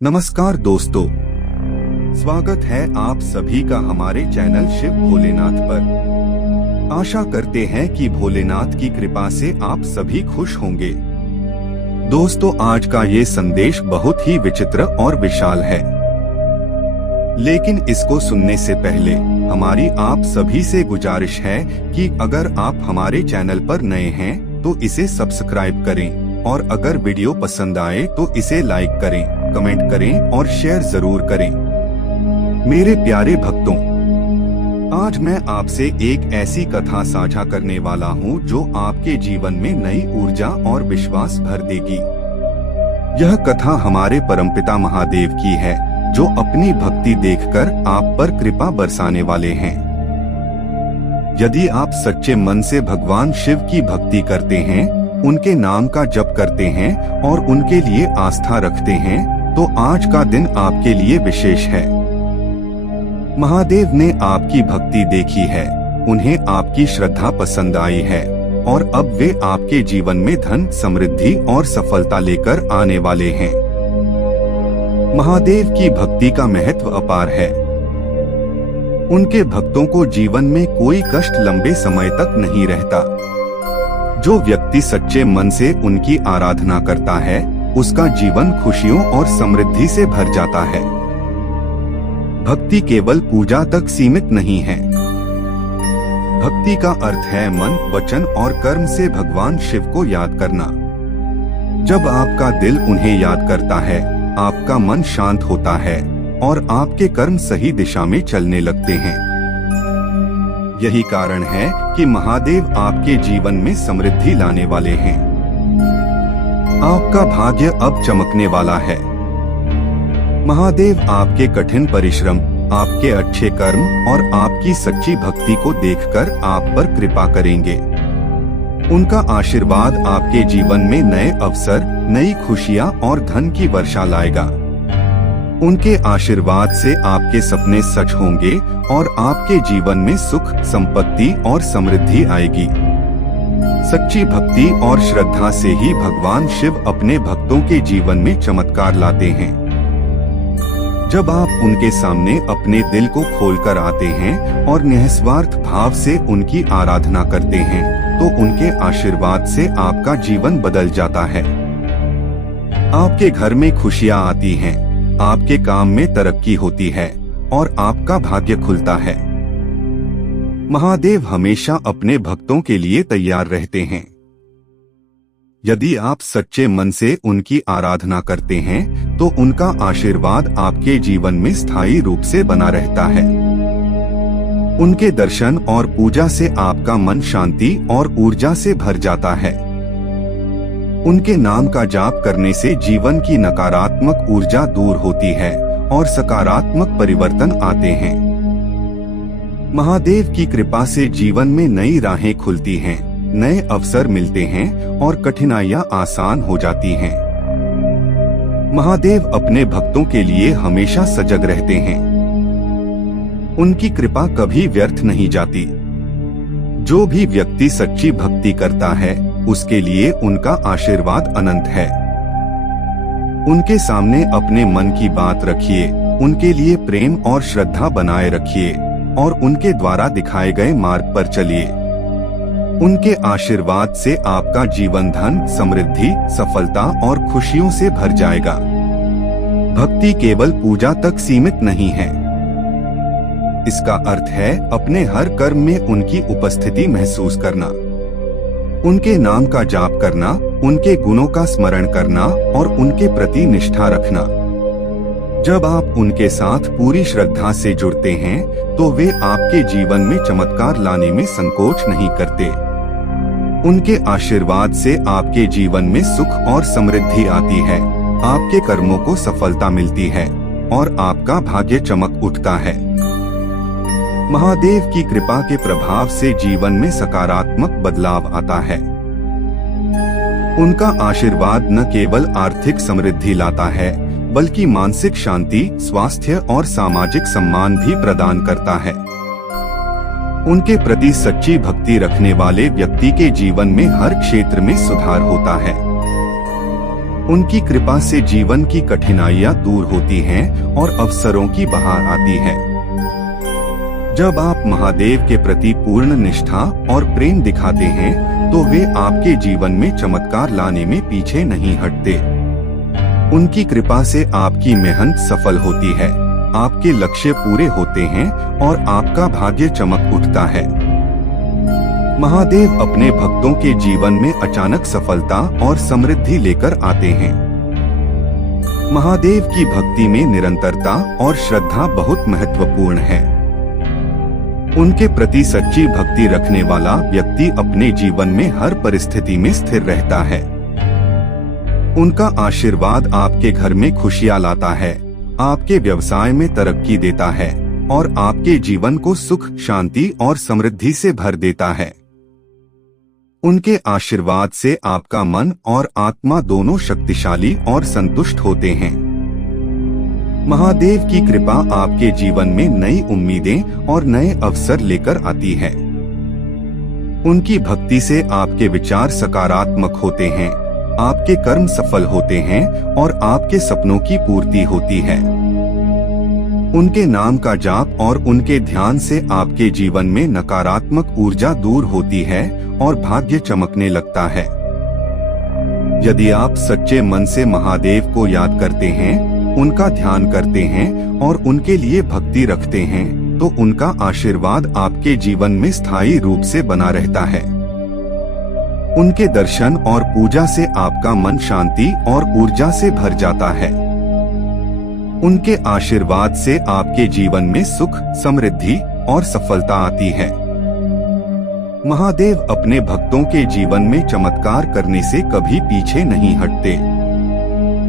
नमस्कार दोस्तों, स्वागत है आप सभी का हमारे चैनल शिव भोलेनाथ पर। आशा करते हैं कि भोलेनाथ की कृपा से आप सभी खुश होंगे। दोस्तों, आज का ये संदेश बहुत ही विचित्र और विशाल है, लेकिन इसको सुनने से पहले हमारी आप सभी से गुजारिश है कि अगर आप हमारे चैनल पर नए हैं तो इसे सब्सक्राइब करें और अगर वीडियो पसंद आए तो इसे लाइक करें, कमेंट करें और शेयर जरूर करें। मेरे प्यारे भक्तों, आज मैं आपसे एक ऐसी कथा साझा करने वाला हूं जो आपके जीवन में नई ऊर्जा और विश्वास भर देगी। यह कथा हमारे परमपिता महादेव की है, जो अपनी भक्ति देखकर आप पर कृपा बरसाने वाले हैं। यदि आप सच्चे मन से भगवान शिव की भक्ति करते हैं, उनके नाम का जप करते हैं और उनके लिए आस्था रखते हैं, तो आज का दिन आपके लिए विशेष है। महादेव ने आपकी भक्ति देखी है, उन्हें आपकी श्रद्धा पसंद आई है और अब वे आपके जीवन में धन, समृद्धि और सफलता लेकर आने वाले हैं। महादेव की भक्ति का महत्व अपार है। उनके भक्तों को जीवन में कोई कष्ट लंबे समय तक नहीं रहता। जो व्यक्ति सच्चे मन से उनकी आराधना करता है, उसका जीवन खुशियों और समृद्धि से भर जाता है। भक्ति केवल पूजा तक सीमित नहीं है। भक्ति का अर्थ है मन, वचन और कर्म से भगवान शिव को याद करना। जब आपका दिल उन्हें याद करता है, आपका मन शांत होता है और आपके कर्म सही दिशा में चलने लगते हैं। यही कारण है कि महादेव आपके जीवन में समृद्धि लाने वाले हैं। आपका भाग्य अब चमकने वाला है। महादेव आपके कठिन परिश्रम, आपके अच्छे कर्म और आपकी सच्ची भक्ति को देखकर आप पर कृपा करेंगे। उनका आशीर्वाद आपके जीवन में नए अवसर, नई खुशियां और धन की वर्षा लाएगा। उनके आशीर्वाद से आपके सपने सच होंगे और आपके जीवन में सुख, संपत्ति और समृद्धि आएगी। सच्ची भक्ति और श्रद्धा से ही भगवान शिव अपने भक्तों के जीवन में चमत्कार लाते हैं। जब आप उनके सामने अपने दिल को खोलकर आते हैं और निस्वार्थ भाव से उनकी आराधना करते हैं, तो उनके आशीर्वाद से आपका जीवन बदल जाता है। आपके घर में खुशियां आती हैं, आपके काम में तरक्की होती है और आपका भाग्य खुलता है। महादेव हमेशा अपने भक्तों के लिए तैयार रहते हैं। यदि आप सच्चे मन से उनकी आराधना करते हैं, तो उनका आशीर्वाद आपके जीवन में स्थायी रूप से बना रहता है। उनके दर्शन और पूजा से आपका मन शांति और ऊर्जा से भर जाता है। उनके नाम का जाप करने से जीवन की नकारात्मक ऊर्जा दूर होती है और सकारात्मक परिवर्तन आते हैं। महादेव की कृपा से जीवन में नई राहें खुलती हैं, नए अवसर मिलते हैं और कठिनाइयां आसान हो जाती हैं। महादेव अपने भक्तों के लिए हमेशा सजग रहते हैं। उनकी कृपा कभी व्यर्थ नहीं जाती। जो भी व्यक्ति सच्ची भक्ति करता है, उसके लिए उनका आशीर्वाद अनंत है। उनके सामने अपने मन की बात रखिए, उनके लिए प्रेम और श्रद्धा बनाए रखिए और उनके द्वारा दिखाए गए मार्ग पर चलिए। उनके आशीर्वाद से आपका जीवन धन, समृद्धि, सफलता और खुशियों से भर जाएगा। भक्ति केवल पूजा तक सीमित नहीं है। इसका अर्थ है अपने हर कर्म में उनकी उपस्थिति महसूस करना, उनके नाम का जाप करना, उनके गुणों का स्मरण करना और उनके प्रति निष्ठा रखना। जब आप उनके साथ पूरी श्रद्धा से जुड़ते हैं, तो वे आपके जीवन में चमत्कार लाने में संकोच नहीं करते। उनके आशीर्वाद से आपके जीवन में सुख और समृद्धि आती है, आपके कर्मों को सफलता मिलती है और आपका भाग्य चमक उठता है। महादेव की कृपा के प्रभाव से जीवन में सकारात्मक बदलाव आता है। उनका आशीर्वाद न केवल आर्थिक समृद्धि लाता है, बल्कि मानसिक शांति, स्वास्थ्य और सामाजिक सम्मान भी प्रदान करता है। उनके प्रति सच्ची भक्ति रखने वाले व्यक्ति के जीवन में हर क्षेत्र में सुधार होता है। उनकी कृपा से जीवन की कठिनाइयां दूर होती हैं और अवसरों की बहार आती है। जब आप महादेव के प्रति पूर्ण निष्ठा और प्रेम दिखाते हैं तो वे आपके जीवन में चमत्कार लाने में पीछे नहीं हटते। उनकी कृपा से आपकी मेहनत सफल होती है, आपके लक्ष्य पूरे होते हैं और आपका भाग्य चमक उठता है। महादेव अपने भक्तों के जीवन में अचानक सफलता और समृद्धि लेकर आते हैं। महादेव की भक्ति में निरंतरता और श्रद्धा बहुत महत्वपूर्ण है। उनके प्रति सच्ची भक्ति रखने वाला व्यक्ति अपने जीवन में हर परिस्थिति में स्थिर रहता है। उनका आशीर्वाद आपके घर में खुशियां लाता है, आपके व्यवसाय में तरक्की देता है और आपके जीवन को सुख, शांति और समृद्धि से भर देता है। उनके आशीर्वाद से आपका मन और आत्मा दोनों शक्तिशाली और संतुष्ट होते हैं। महादेव की कृपा आपके जीवन में नई उम्मीदें और नए अवसर लेकर आती है। उनकी भक्ति से आपके विचार सकारात्मक होते हैं, आपके कर्म सफल होते हैं और आपके सपनों की पूर्ति होती है। उनके नाम का जाप और उनके ध्यान से आपके जीवन में नकारात्मक ऊर्जा दूर होती है और भाग्य चमकने लगता है। यदि आप सच्चे मन से महादेव को याद करते हैं, उनका ध्यान करते हैं और उनके लिए भक्ति रखते हैं, तो उनका आशीर्वाद आपके जीवन में स्थायी रूप से बना रहता है। उनके दर्शन और पूजा से आपका मन शांति और ऊर्जा से भर जाता है। उनके आशीर्वाद से आपके जीवन में सुख, समृद्धि और सफलता आती है। महादेव अपने भक्तों के जीवन में चमत्कार करने से कभी पीछे नहीं हटते।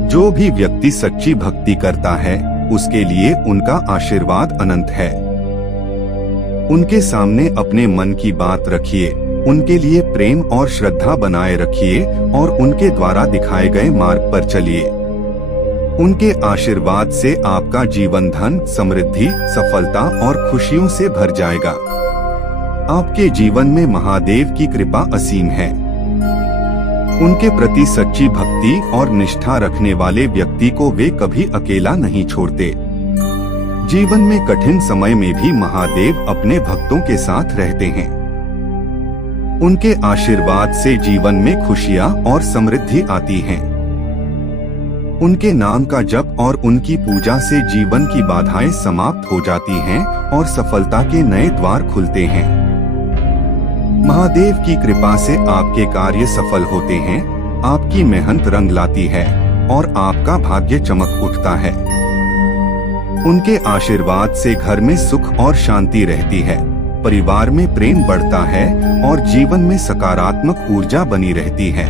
जो भी व्यक्ति सच्ची भक्ति करता है, उसके लिए उनका आशीर्वाद अनंत है। उनके सामने अपने मन की बात रखिए, उनके लिए प्रेम और श्रद्धा बनाए रखिए और उनके द्वारा दिखाए गए मार्ग पर चलिए। उनके आशीर्वाद से आपका जीवन धन, समृद्धि, सफलता और खुशियों से भर जाएगा। आपके जीवन में महादेव की कृपा असीम है। उनके प्रति सच्ची भक्ति और निष्ठा रखने वाले व्यक्ति को वे कभी अकेला नहीं छोड़ते। जीवन में कठिन समय में भी महादेव अपने भक्तों के साथ रहते हैं। उनके आशीर्वाद से जीवन में खुशियां और समृद्धि आती हैं। उनके नाम का जप और उनकी पूजा से जीवन की बाधाएं समाप्त हो जाती हैं और सफलता के नए द्वार खुलते हैं। महादेव की कृपा से आपके कार्य सफल होते हैं, आपकी मेहनत रंग लाती है और आपका भाग्य चमक उठता है। उनके आशीर्वाद से घर में सुख और शांति रहती है, परिवार में प्रेम बढ़ता है और जीवन में सकारात्मक ऊर्जा बनी रहती है।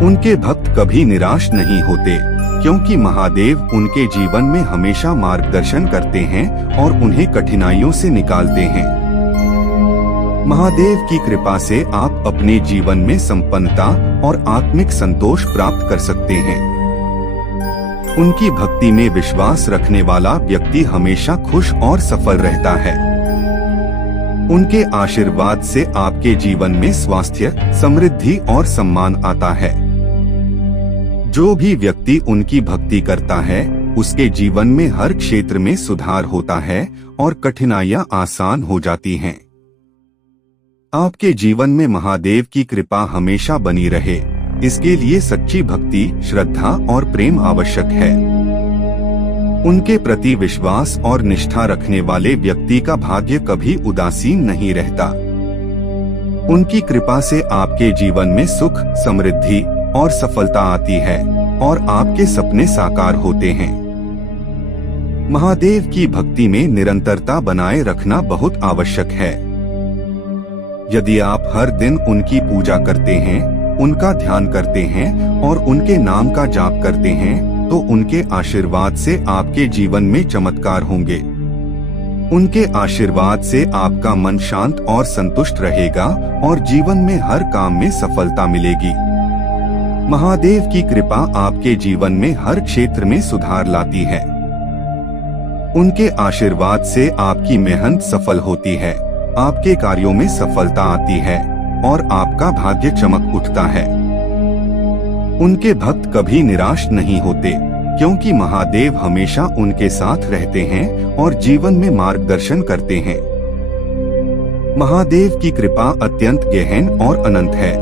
उनके भक्त कभी निराश नहीं होते, क्योंकि महादेव उनके जीवन में हमेशा मार्गदर्शन करते हैं और उन्हें कठिनाइयों से निकालते हैं। महादेव की कृपा से आप अपने जीवन में संपन्नता और आत्मिक संतोष प्राप्त कर सकते हैं। उनकी भक्ति में विश्वास रखने वाला व्यक्ति हमेशा खुश और सफल रहता है। उनके आशीर्वाद से आपके जीवन में स्वास्थ्य, समृद्धि और सम्मान आता है। जो भी व्यक्ति उनकी भक्ति करता है, उसके जीवन में हर क्षेत्र में सुधार होता है और कठिनाइयां आसान हो जाती हैं। आपके जीवन में महादेव की कृपा हमेशा बनी रहे, इसके लिए सच्ची भक्ति, श्रद्धा और प्रेम आवश्यक है। उनके प्रति विश्वास और निष्ठा रखने वाले व्यक्ति का भाग्य कभी उदासीन नहीं रहता। उनकी कृपा से आपके जीवन में सुख, समृद्धि और सफलता आती है और आपके सपने साकार होते हैं। महादेव की भक्ति में निरंतरता बनाए रखना बहुत आवश्यक है। यदि आप हर दिन उनकी पूजा करते हैं, उनका ध्यान करते हैं और उनके नाम का जाप करते हैं, तो उनके आशीर्वाद से आपके जीवन में चमत्कार होंगे। उनके आशीर्वाद से आपका मन शांत और संतुष्ट रहेगा और जीवन में हर काम में सफलता मिलेगी। महादेव की कृपा आपके जीवन में हर क्षेत्र में सुधार लाती है। उनके आशीर्वाद से आपकी मेहनत सफल होती है, आपके कार्यों में सफलता आती है और आपका भाग्य चमक उठता है। उनके भक्त कभी निराश नहीं होते, क्योंकि महादेव हमेशा उनके साथ रहते हैं और जीवन में मार्गदर्शन करते हैं। महादेव की कृपा अत्यंत गहन और अनंत है।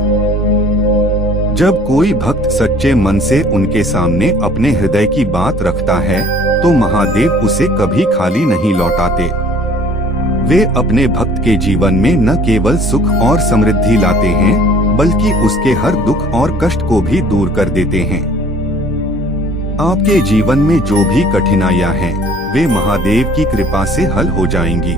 जब कोई भक्त सच्चे मन से उनके सामने अपने हृदय की बात रखता है, तो महादेव उसे कभी खाली नहीं लौटाते। वे अपने भक्त के जीवन में न केवल सुख और समृद्धि लाते हैं, बल्कि उसके हर दुख और कष्ट को भी दूर कर देते हैं। आपके जीवन में जो भी कठिनाइयां हैं, वे महादेव की कृपा से हल हो जाएंगी।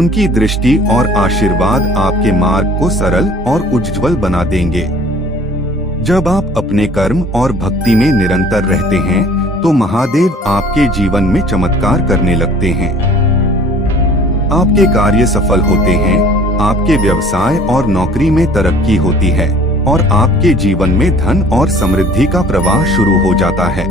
उनकी दृष्टि और आशीर्वाद आपके मार्ग को सरल और उज्ज्वल बना देंगे। जब आप अपने कर्म और भक्ति में निरंतर रहते हैं, तो महादेव आपके जीवन में चमत्कार करने लगते हैं। आपके कार्य सफल होते हैं, आपके व्यवसाय और नौकरी में तरक्की होती है और आपके जीवन में धन और समृद्धि का प्रवाह शुरू हो जाता है।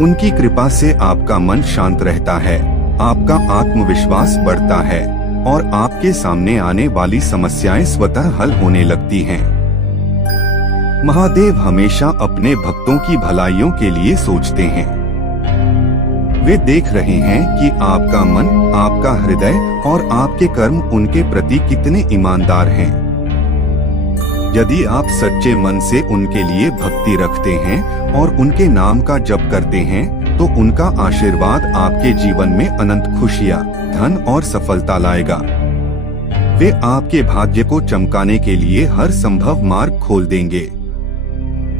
उनकी कृपा से आपका मन शांत रहता है, आपका आत्मविश्वास बढ़ता है और आपके सामने आने वाली समस्याएं स्वतः हल होने लगती हैं। महादेव हमेशा अपने भक्तों की भलाइयों के लिए सोचते हैं। वे देख रहे हैं कि आपका मन, आपका हृदय और आपके कर्म उनके प्रति कितने ईमानदार हैं। यदि आप सच्चे मन से उनके लिए भक्ति रखते हैं और उनके नाम का जप करते हैं, तो उनका आशीर्वाद आपके जीवन में अनंत खुशियां, धन और सफलता लाएगा। वे आपके भाग्य को चमकाने के लिए हर संभव मार्ग खोल देंगे।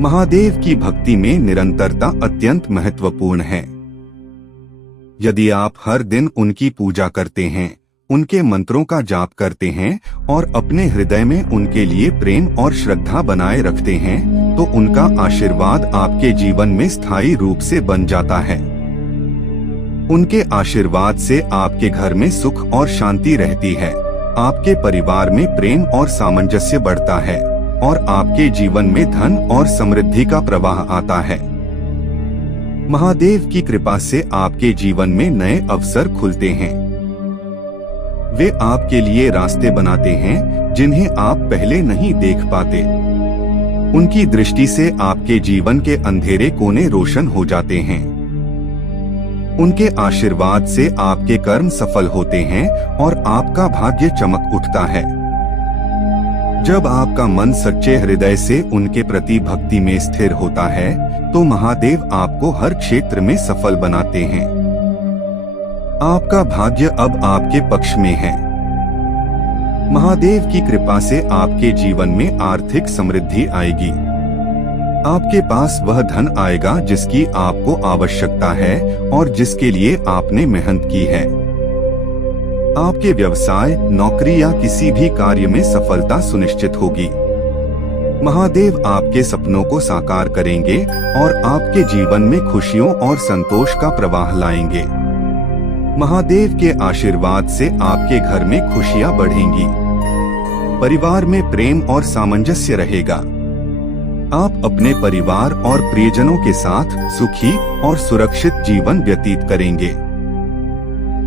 महादेव की भक्ति में निरंतरता अत्यंत महत्वपूर्ण है। यदि आप हर दिन उनकी पूजा करते हैं, उनके मंत्रों का जाप करते हैं और अपने हृदय में उनके लिए प्रेम और श्रद्धा बनाए रखते हैं, तो उनका आशीर्वाद आपके जीवन में स्थायी रूप से बन जाता है। उनके आशीर्वाद से आपके घर में सुख और शांति रहती है, आपके परिवार में प्रेम और सामंजस्य बढ़ता है और आपके जीवन में धन और समृद्धि का प्रवाह आता है। महादेव की कृपा से आपके जीवन में नए अवसर खुलते हैं। वे आपके लिए रास्ते बनाते हैं जिन्हें आप पहले नहीं देख पाते। उनकी दृष्टि से आपके जीवन के अंधेरे कोने रोशन हो जाते हैं। उनके आशीर्वाद से आपके कर्म सफल होते हैं और आपका भाग्य चमक उठता है। जब आपका मन सच्चे हृदय से उनके प्रति भक्ति में स्थिर होता है, तो महादेव आपको हर क्षेत्र में सफल बनाते हैं। आपका भाग्य अब आपके पक्ष में है। महादेव की कृपा से आपके जीवन में आर्थिक समृद्धि आएगी। आपके पास वह धन आएगा जिसकी आपको आवश्यकता है और जिसके लिए आपने मेहनत की है। आपके व्यवसाय, नौकरी या किसी भी कार्य में सफलता सुनिश्चित होगी। महादेव आपके सपनों को साकार करेंगे और आपके जीवन में खुशियों और संतोष का प्रवाह लाएंगे। महादेव के आशीर्वाद से आपके घर में खुशियां बढ़ेंगी। परिवार में प्रेम और सामंजस्य रहेगा। आप अपने परिवार और प्रियजनों के साथ सुखी और सुरक्षित जीवन व्यतीत करेंगे।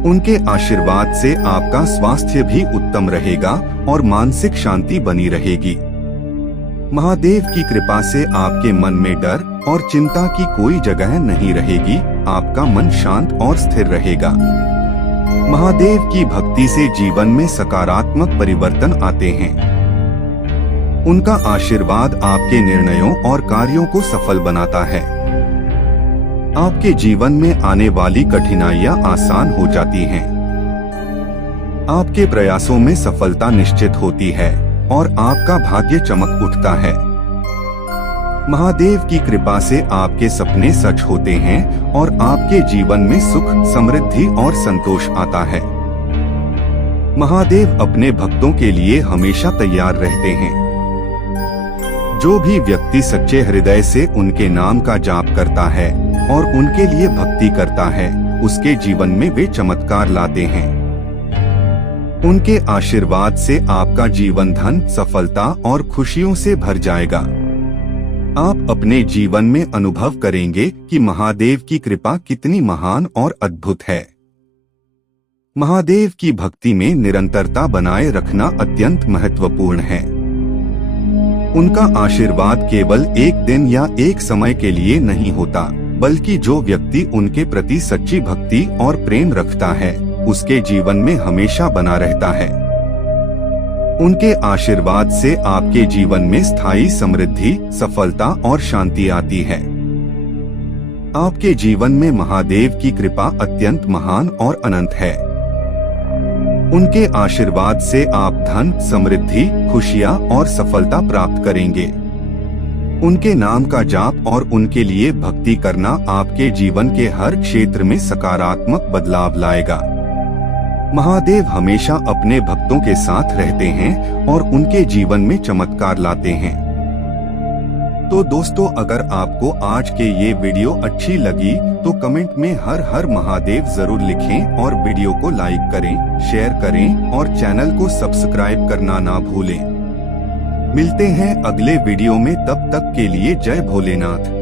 उनके आशीर्वाद से आपका स्वास्थ्य भी उत्तम रहेगा और मानसिक शांति बनी रहेगी। महादेव की कृपा से आपके मन में डर और चिंता की कोई जगह नहीं रहेगी। आपका मन शांत और स्थिर रहेगा। महादेव की भक्ति से जीवन में सकारात्मक परिवर्तन आते हैं। उनका आशीर्वाद आपके निर्णयों और कार्यों को सफल बनाता है। आपके जीवन में आने वाली कठिनाइयां आसान हो जाती हैं। आपके प्रयासों में सफलता निश्चित होती है और आपका भाग्य चमक उठता है। महादेव की कृपा से आपके सपने सच होते हैं और आपके जीवन में सुख, समृद्धि और संतोष आता है। महादेव अपने भक्तों के लिए हमेशा तैयार रहते हैं। जो भी व्यक्ति सच्चे हृदय से उनके नाम का जाप करता है और उनके लिए भक्ति करता है, उसके जीवन में वे चमत्कार लाते हैं। उनके आशीर्वाद से आपका जीवन धन, सफलता और खुशियों से भर जाएगा। आप अपने जीवन में अनुभव करेंगे कि महादेव की कृपा कितनी महान और अद्भुत है। महादेव की भक्ति में निरंतरता बनाए रखना अत्यंत महत्वपूर्ण है। उनका आशीर्वाद केवल एक दिन या एक समय के लिए नहीं होता, बल्कि जो व्यक्ति उनके प्रति सच्ची भक्ति और प्रेम रखता है उसके जीवन में हमेशा बना रहता है। उनके आशीर्वाद से आपके जीवन में स्थायी समृद्धि, सफलता और शांति आती है। आपके जीवन में महादेव की कृपा अत्यंत महान और अनंत है। उनके आशीर्वाद से आप धन, समृद्धि, खुशियां और सफलता प्राप्त करेंगे। उनके नाम का जाप और उनके लिए भक्ति करना आपके जीवन के हर क्षेत्र में सकारात्मक बदलाव लाएगा। महादेव हमेशा अपने भक्तों के साथ रहते हैं और उनके जीवन में चमत्कार लाते हैं। तो दोस्तों, अगर आपको आज के ये वीडियो अच्छी लगी तो कमेंट में हर हर महादेव जरूर लिखें और वीडियो को लाइक करें, शेयर करें और चैनल को सब्सक्राइब करना ना भूलें। मिलते हैं अगले वीडियो में, तब तक के लिए जय भोलेनाथ।